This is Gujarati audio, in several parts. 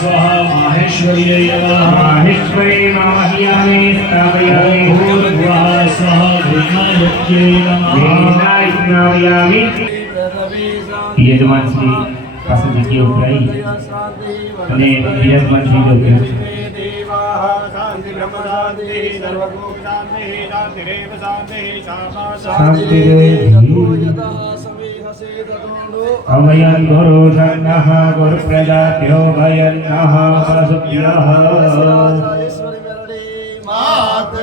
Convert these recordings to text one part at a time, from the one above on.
स्वाहा माहेश्वर्यै नमः माहेश्वरी मामह्यामि स्थापयामि भूर्भुवः स्वाहा विनायक्यै नमः विनायकायामि यजमान श्री પાસે જગ્યા ઉભરાઈ અને બિરાજમાન થઈ ગયો અવયન ગુરુ સન્નઃ ગુરુ પ્રજાપ્યો ભયન્નઃ પશુભ્યઃ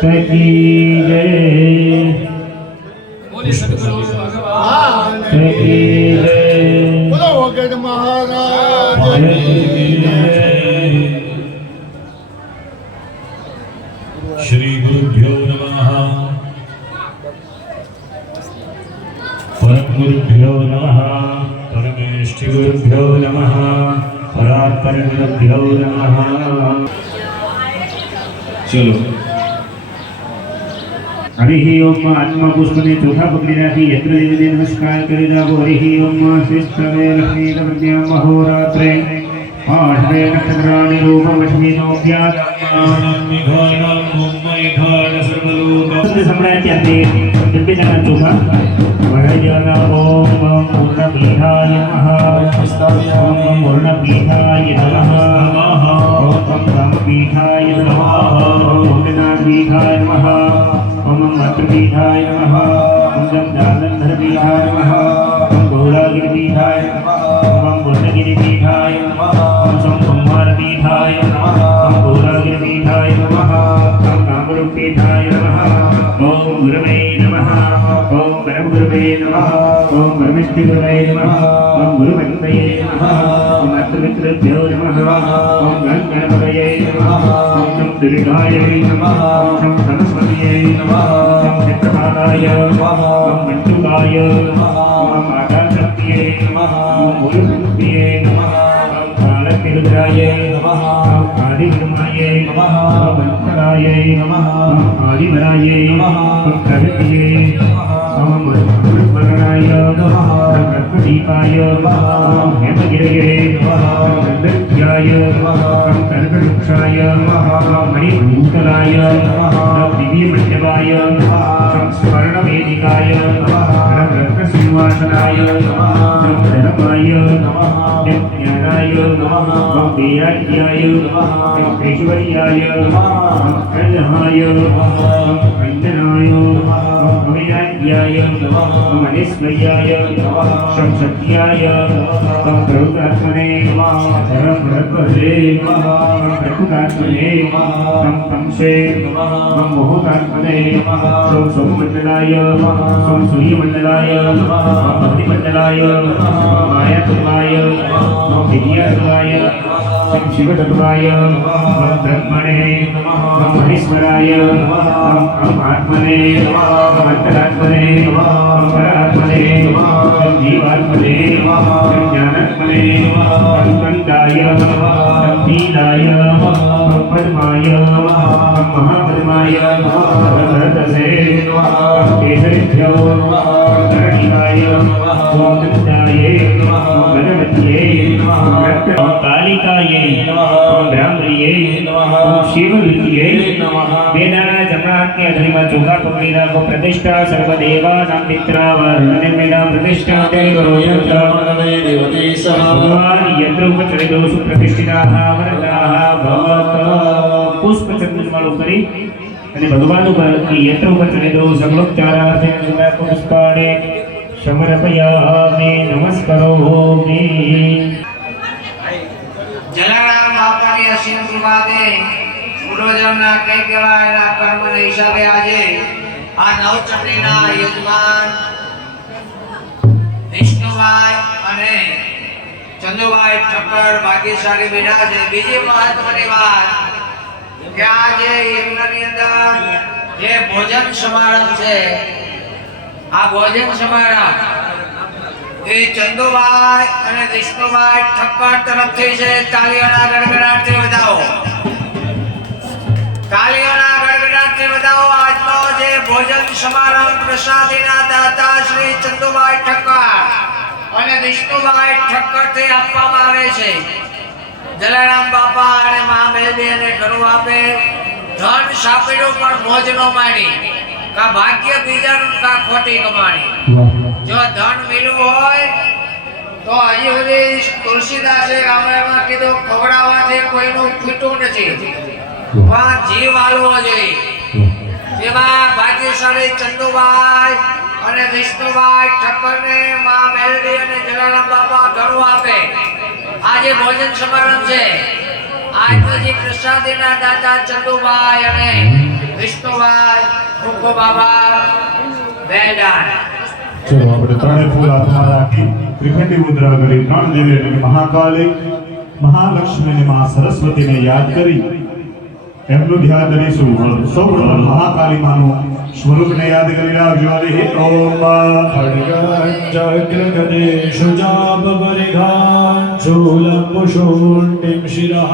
તકી જય બોલી સદગુરુ ભગવાન તકી જય બોલો વગડ મહારાજ श्री गुरुभ्यो नमः परम गुरुभ्यो नमः परमेष्ठ गुरुभ्यो नमः परात्पर गुरुभ्यो नमः चलो हरिः ओम आत्मा पुष्पने चौथा पकड़ी राखी यत्र देवी नमस्कार करे जागो हरिः ओम श्रेष्ठवे लक्ष्मी तमज्ञां महोरात्रे आठवे नक्षत्राणि रूपमश्विनोऽभ्यागमः मेघानां मुम्बैघान सर्वलोक सम्राट याते दिव्यजना चौथा वरजना ओम पूर्णपीठाय नमः ओम पूर्णपीठाय नमः ओम ब्रह्मपीठाय नमः ओम गणापीठाय नमः ओम मत्रपीठाय नमः ओम जालंधरपीठाय नमः ओम गौरागिरिपीठाय नमः ओम बुद्धगिरिपीठाय नमः ओम सोमकुमारपीठाय नमः ओम गौरागिरिपीठाय नमः ओम कामरूपपीठाय नमः ओम गुरवे नमः ओम परमगुरवे नमः ओम परमेष्ठिगुरवे नमः ओम गुरुमन्त्रये नमः ओम अत्रवित्रभ्यो नमः ओम गणपतये नमः ओम दुर्गाय नमः ओम सरस्वत्यै नमः ओम चित्रपालाय नमः ओम मण्डुकाय नमः ओम आकाशक्त्यै नमः ओम मूलशक्त्यै नमः ओम कालतिरुद्राय नमः ओम आदिविद्माय नमः ओम वंशराय नमः ओम आदिवराय नमः ओम प्रगत्यै ओम अमृतवर्णाय नमः ओम रत्नदीपाय नमः ओम हेमगिरये नमः ओम गन्धर्व्याय नमः ओम कल्पवृक्षाय नमः ओम मणिभूतलाय नमः ओम दिव्यमण्डपाय नमः ओम स्वर्णवेदिकाय नमः ओम रत्नसिंहासनाय नमः ओम धर्माय नमः ओम ज्ञानाय नमः ओम वेदाध्याय नमः ओम ऐश्वर्याय नमः ओम कलहाय नमः ओम कञ्चनाय नमः ओम अविनाद्याय नमः ओम अनिस्मयाय नमः ओम सत्याय नमः ओम प्रभुतात्मने नमः ओम भरतभद्रे नमः ओम प्रभुतात्मने नमः ओम तमसे नमः ओम मोहतात्मने नमः ओम सोममण्डलाय नमः ओम सूर्यमण्डलाय नमः ओम भक्तिमण्डलाय नमः ओम मायातत्वाय नमः ओम विद्यातत्वाय ओम शिवतत्वाय नमः ओम ब्रह्मणे नमः ओम महेश्वराय नमः ओम आत्मने नमः ओम अंतरात्मने नमः ओम परात्मने नमः ओम जीवात्मने नमः ओम ज्ञानात्मने नमः ओम कंदाय नमः ओम नीलाय नमः ओम पद्माय नमः ओम महापद्माय नमः ओम भरतसे नमः ओम केसरिभ्यो नमः ओम करणिकाय नमः ओम नन्दाय नमः ओम गणपतये नमः ओम कालिकायै नमः ओम ब्राह्मण्ये नमः ओम शिवविद्ये नमः वेदाना जमनात्य धर्मा चौका पकड़ी राखो प्रतिष्ठा सर्वदेवानां मित्रावरणनिर्मिला प्रतिष्ठा ते करो यत्र मनवे देवते सह भगवान यत्र उपचरितो सुप्रतिष्ठिताः वरदाः भवत पुष्पचंदनमाळो કરી અને ભગવાન ઉપર યત્ર ઉપચરિતો સગલોપચારાર્થે પુષ્પાણે સમર્પયામિ નમસ્કરોમિ જલારામ બાપાની અસીમ કૃપાથી પૂર્વજન્મના કઈ કહેવાયના કર્મના હિસાબે આજે આ નવચંડીના યજમાન વિષ્ણુભાઈ અને ચંદુભાઈ ઠક્કર ભાગ્યશાળી બેઠા છે. બીજી મહત્વની વાત કે આજે યજ્ઞની અંદર જે ભોજન સમારંભ છે આ ભોજન સમારંભ એ ચંદુભાઈ અને વિષ્ણુભાઈ ઠક્કર તરફથી છે. તાળીઓના ગડગડાટથી વધાવો, તાળીઓના ગડગડાટથી વધાવો. આજનો જે ભોજન સમારંભ પ્રસાદીના દાતા શ્રી ચંદુભાઈ ઠક્કર અને વિષ્ણુભાઈ ઠક્કરથી આપવામાં આવે છે. જલારામ બાપા અને મા મેલડી અને ઘણું આપે. ધન સાપડ્યું પણ મોજ નો માણી, કા ભાગ્ય બીજાનું કા ખોટી કમાણી. જો ધન મળ્યું હોય તો હજી સુધી તુલસીદાસે રામાયણમાં કીધું ખવડાવવાથી કોઈનું ખૂટું નથી, પણ જીવ આલવો જોઈએ. જેમાં ભાગ્યશાળી ચંદુભાઈ અને વિષ્ણુભાઈ ઠક્કરને મા મેલડી અને જલારામ બાપા ઘણું આપે. આજે ભોજન સમારંભ છે. આજનો જે પ્રસાદીના દાદા ચંદુભાઈ અને વિષ્ણુભાઈ ખૂબ ખૂબ આભાર. બેદાન ચલો આપણે ત્રણે ફૂલ હાથમાં રાખી ત્રિખંડી મુદ્રા કરી ત્રણ દેવી એટલે કે મહાકાળી, મહાલક્ષ્મી અને મહા સરસ્વતીને યાદ કરી એમનું ધ્યાન ધરીશું. સૌપ્રથમ મહાકાળી માનું સ્વરૂપને યાદ કરી રાખજો. હરિ ઓમ. खड्गग्रगदेषु जापपरिघान् शूलपुषूण्डिं शिरः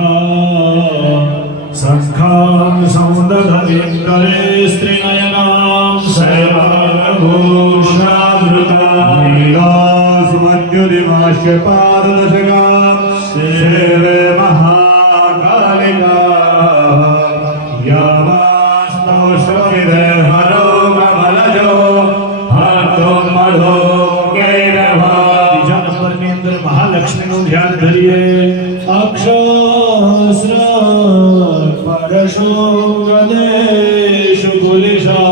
शङ्खां सौन्दधरीं करे स्त्रीनयनां शैवभूषणावृतां नीलासुमन्युरिमाश्य पाददशकां सेवे महाकालिका यावास्तो शोभिदे हरो कमलजो हतो मधो कैरभा. બીજા નંબરની અંદર મહાલક્ષ્મીનું ધ્યાન ધરીએ. અક્ષર પરશો ગદેશુ ગુલિશા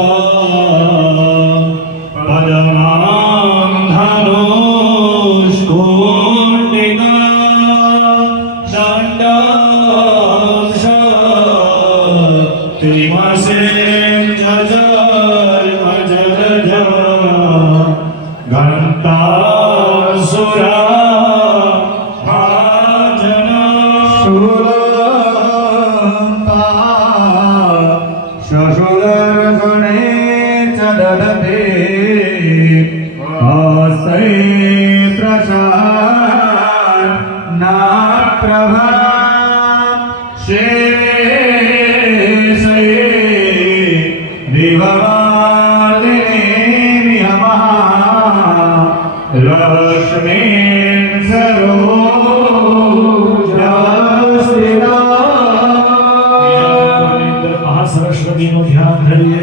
પદમાં ધનુષ્કોટિકા દંડમ શક્તિમસેન જજર અજર ગણતાસુરા સરસ્વતીનું ધ્યાન ધરીએ.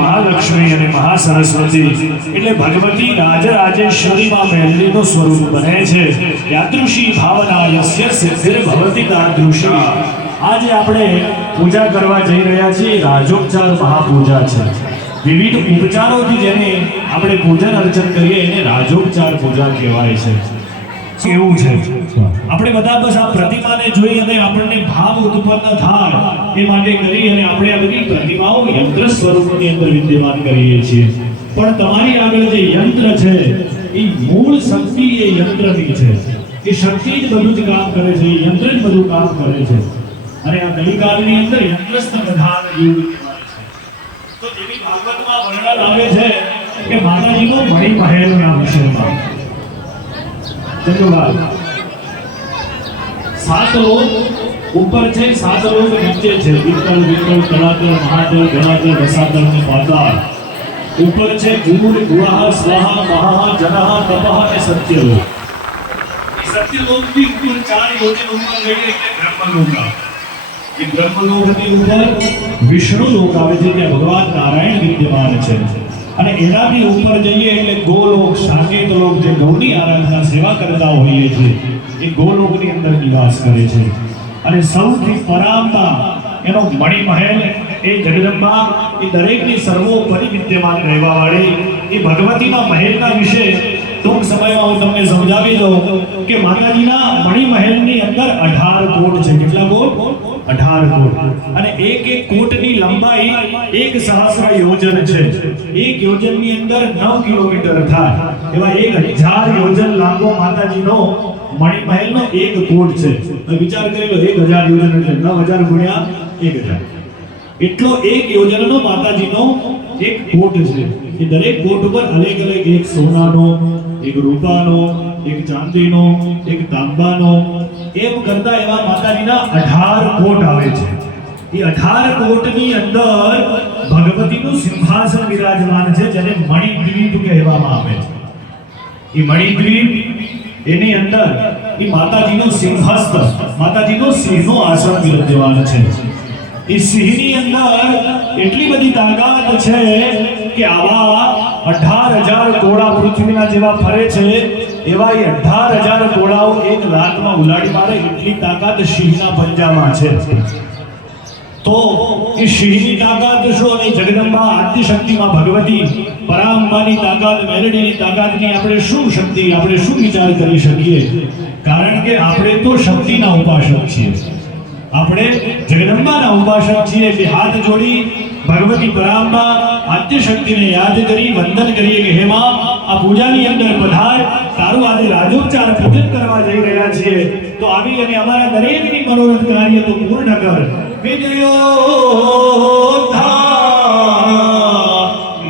મહાલક્ષ્મી અને મહાસરસ્વતી એટલે ભગવતી રાજરાજેશ્વરી માં મેલડીનું સ્વરૂપ બને છે. યાદૃશી ભાવના યસ્ય સિદ્ધિર ભવતિ તાદૃશી. આજે આપણે પૂજા કરવા જઈ રહ્યા છીએ. રાજોપચાર મહાપૂજા છે. વિવિધ ઉપચારોથી જેને આપણે પૂજન અર્ચન કરીએ એને રાજોપચાર પૂજા કહેવાય છે. કેવું છે આપણે બધા બસ આ પ્રતિમાને જોઈ અને આપણને ભાવ ઉત્પન્ન થાય એ માટે કરી અને આપણે આ બધી પ્રતિમાઓ યંત્ર સ્વરૂપની અંદર વિદ્યમાન કરીએ છીએ. પણ તમારી આગળ જે યંત્ર છે એ મૂળ શક્તિ એ યંત્રની છે. એ શક્તિ જ બધું જ કામ કરે છે. એ યંત્ર જ બધું કામ કરે છે. અને આ કલિકાળની અંદર યંત્રસ્થ પ્રધાન યુગ કહેવાય છે. તો જેવી ભાગવતમાં વર્ણન આવે છે કે માતાજીનો મણિ મહેલના વિષયમાં સાત લોક ઉપર છે, સાત લોક નીચે છે. વિકલ વિકલ તળાતળ મહાતળ ગણાતળ રસાતળ અને પાતાળ. ઉપર છે ગુરુર ગુઆહ સ્વાહા મહા જનઃ તપઃ અને સત્યલોક. એ સત્યલોકની ઉપર ચાર યોજન ઉપર ગઈ એટલે બ્રહ્મલોક આવે. એ બ્રહ્મલોકની ઉપર વિષ્ણુ લોક આવે છે ત્યાં ભગવાન નારાયણ વિદ્યમાન છે. અને એનાથી ઉપર જઈએ એટલે ગોલોક સાકેત લોક જે ગૌની આરાધના સેવા કરતા હોઈએ છીએ એ ગોલોકની અંદર નિવાસ કરે છે. અને સૌથી પરામતા એનો મણિ મહેલ એ જગદંબા એ દરેકની સર્વોપરી વિદ્યમાન રહેવા વાળી એ ભગવતીના મહેલના વિશે ટૂંક સમયમાં હું તમને સમજાવી દઉં કે માતાજીના મણિ મહેલની અંદર 18 કોટ છે. કેટલા કોટ? 18 કોટ. અને એક એક કોટની લંબાઈ 1 સહસ્ર યોજન છે. એક યોજનની અંદર 9 કિલોમીટર થાય એવા 1000 યોજન લાંબો માતાજીનો મણિ મહેલનો એક કોટ છે. વિચાર કરી લો 1000 યોજન એટલે 9000 ગુણ્યા 1000 એટલો એક યોજનનો માતાજીનો એક કોટ છે એ દરેક કોટ ઉપર અલગ અલગ એક સોનાનો, એક રૂપાનો, એક ચાંદીનો, એક તાંબાનો એમ કરતા એવા માતાજીના 18 કોટ આવે છે. એ 18 કોટની અંદર ભગવતીનું સિંહાસન વિરાજમાન છે જેને મણિદ્વીપ કહેવામાં આવે છે. એ મણિદ્વીપ એની અંદર એ માતાજીનું સિંહસ્થ, માતાજીનું સિંહનું આસન વિરાજમાન છે. એ સિંહની અંદર એટલી બધી તાકાત છે કે આવા 18,000 ઘોડા પૃથ્વીના જેવા ફરે છે એવા એ 18,000 ઘોડાઓ એક રાતમાં ઉલાડી મારે એટલી તાકાત સિંહના પંજામાં છે. તો એ સિંહની તાકાત શું અને જગદંબા આદ્ય શક્તિમાં ભગવતી પરાંબાની તાકાત, મેલડીની તાકાતની આપણે શું શક્તિ, આપણે શું વિચાર કરી શકીએ? કારણ કે આપણે તો શક્તિના ઉપાસક છીએ, આપણે જગદંબાના ઉપાસક છીએ. કે હાથ જોડી ભગવતી પરાંબા આદ્ય શક્તિને યાદ કરી વંદન કરીએ કે હે માં, આ પૂજાની અંદર પધાર, તારું આજે રાજોપચાર પૂજન કરવા જઈ રહ્યા છીએ, તો આવી અને અમારા દરેકની મનોરથ કાર્ય તો પૂર્ણ કર. વિજયોત્થા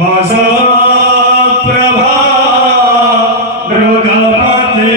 મસપ્રભા મૃગપતે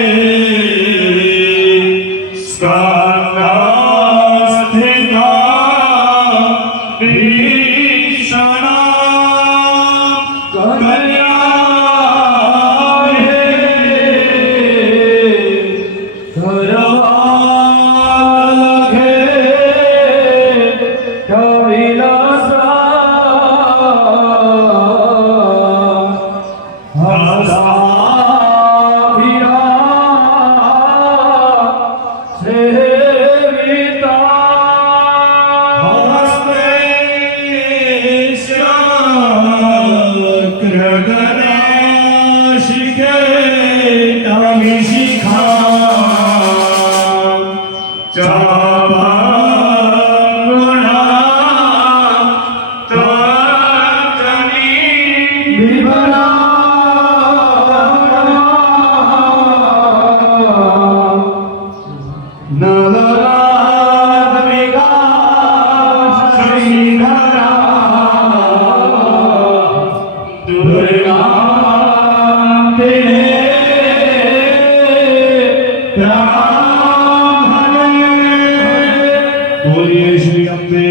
બોલીએ શ્રી અંબે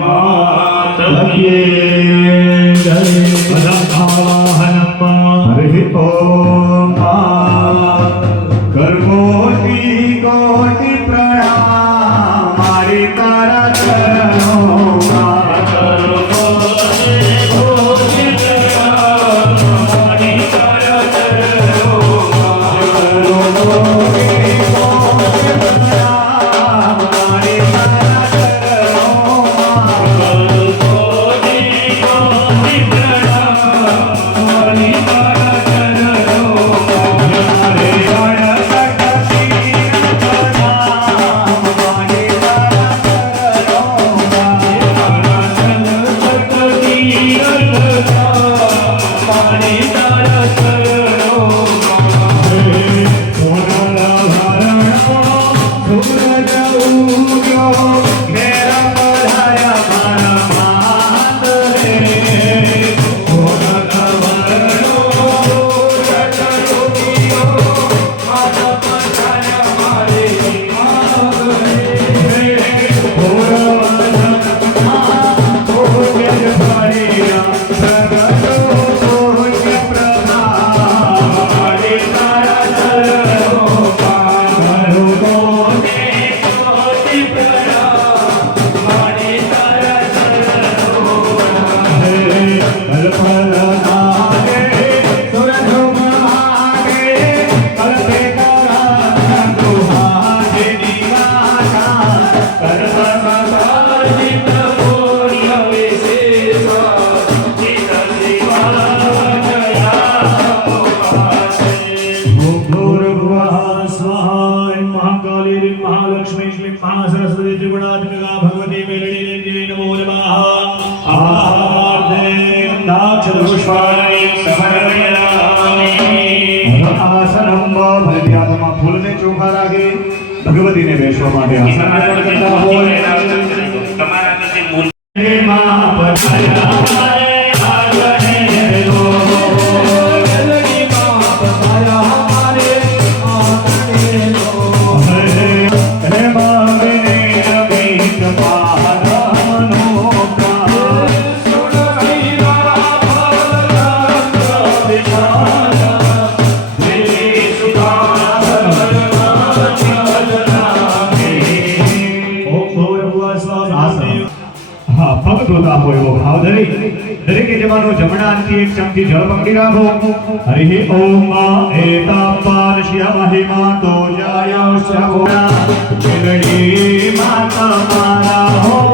માત કી જય. હરિ ઓમ. કોટી કોટી પ્રણામ મારી તારા ચરણોમાં. ભગવતીને બેસવા માટે આસન કરતા હોય. તમારા આપો એવો ભાવ ધરી દરેકે જવાનો જમણા હાથથી એક ચમચી જળ પકડી રાખો. હરિ ઓમ એતાપાન શ્યામહે માતો જાય સગોરા મેલડી માતા મારા હો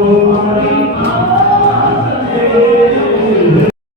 Oh